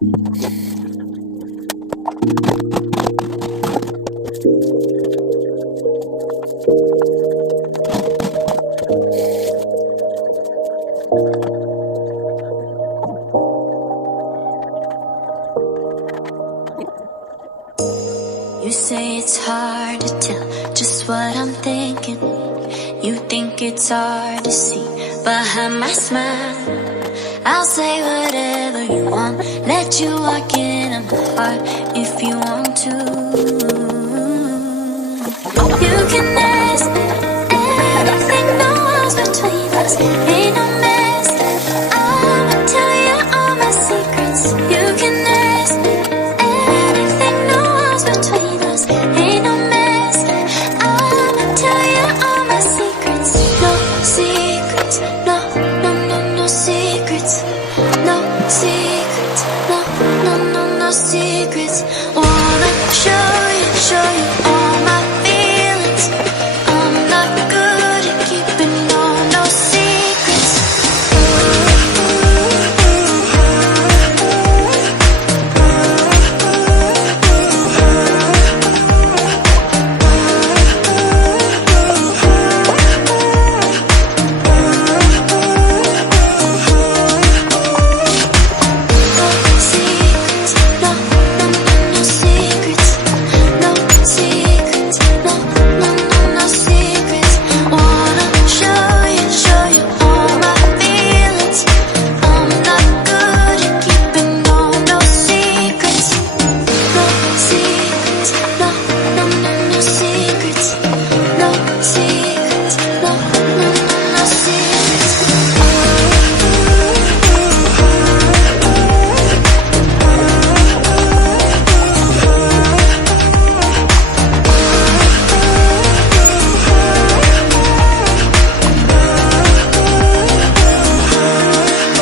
You say it's hard to tell just what I'm thinking. You think it's hard to see behind my smile. I'll say whatever you want, let you walk into my heart if you want to. You can ask anything, no walls between us, ain't no mess. I'ma tell you all my secrets. You can ask anything, no walls between us, ain't no mess. I'ma tell you all my secrets. No secrets, no, no, no, no secrets. No secrets, no, no, no, no secrets.